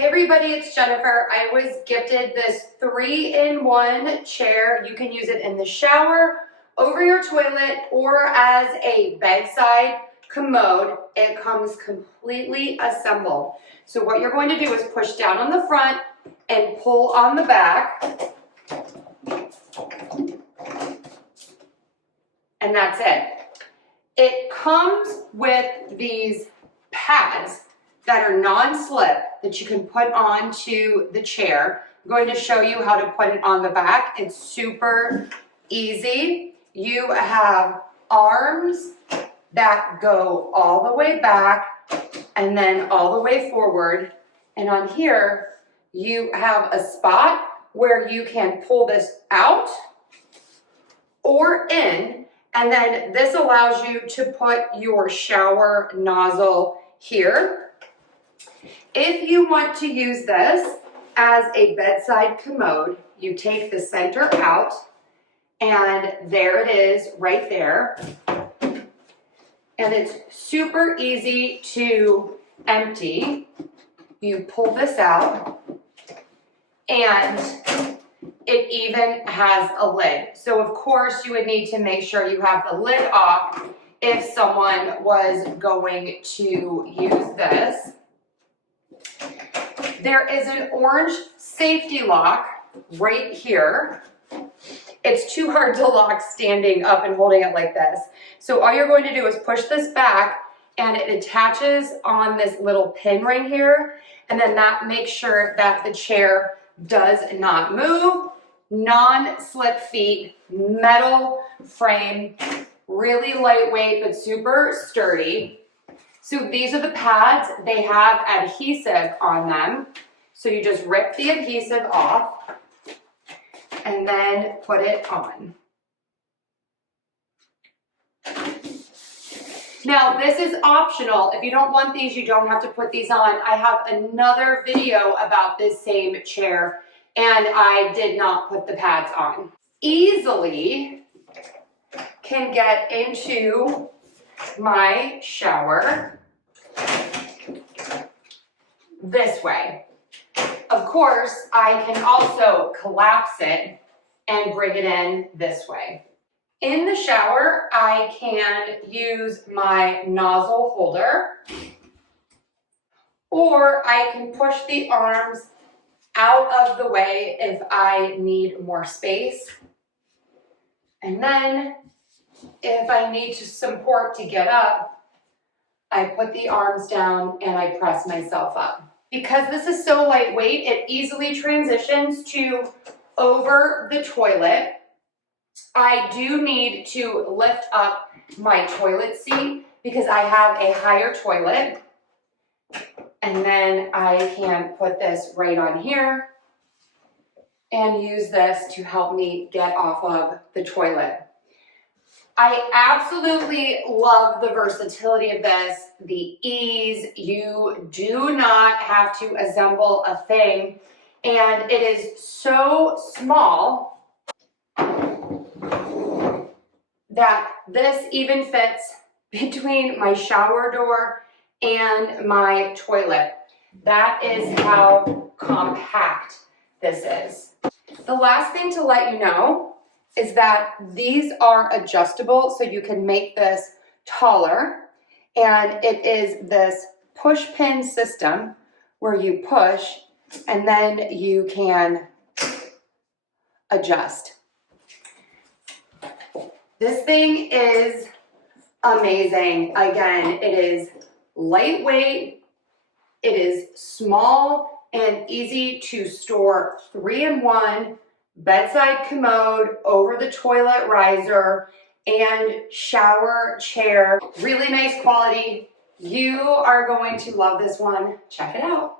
Hey everybody, it's Jennifer. I was gifted this 3-in-1 chair. You can use it in the shower, over your toilet, or as a bedside commode. It comes completely assembled. So what you're going to do is push down on the front and pull on the back. And that's it. It comes with these pads that are non-slip that you can put onto the chair. I'm going to show you how to put it on the back. It's super easy. You have arms that go all the way back and then all the way forward. And on here, you have a spot where you can pull this out or in, and then this allows you to put your shower nozzle here. If you want to use this as a bedside commode, you take the center out, and there it is right there. And it's super easy to empty. You pull this out, and it even has a lid. So of course you would need to make sure you have the lid off if someone was going to use this. There is an orange safety lock right here. It's too hard to lock standing up and holding it like this. So all you're going to do is push this back, and it attaches on this little pin right here, and then that makes sure that the chair does not move. Non-slip feet, metal frame, really lightweight but super sturdy. So these are the pads. They have adhesive on them. So you just rip the adhesive off and then put it on. Now this is optional. If you don't want these, you don't have to put these on. I have another video about this same chair, and I did not put the pads on. Easily can get into my shower this way. Of course, I can also collapse it and bring it in this way. In the shower, I can use my nozzle holder, or I can push the arms out of the way if I need more space. And then if I need some support to get up, I put the arms down and I press myself up. Because this is so lightweight, it easily transitions to over the toilet. I do need to lift up my toilet seat because I have a higher toilet. And then I can put this right on here and use this to help me get off of the toilet. I absolutely love the versatility of this, the ease. You do not have to assemble a thing, and it is so small that this even fits between my shower door and my toilet. That is how compact this is. The last thing to let you know is that these are adjustable, so you can make this taller. And it is this push pin system where you push and then you can adjust. This thing is amazing. Again, it is lightweight, it is small and easy to store. 3-in-1 bedside commode, over the toilet riser, and shower chair. Really nice quality. You are going to love this one. Check it out.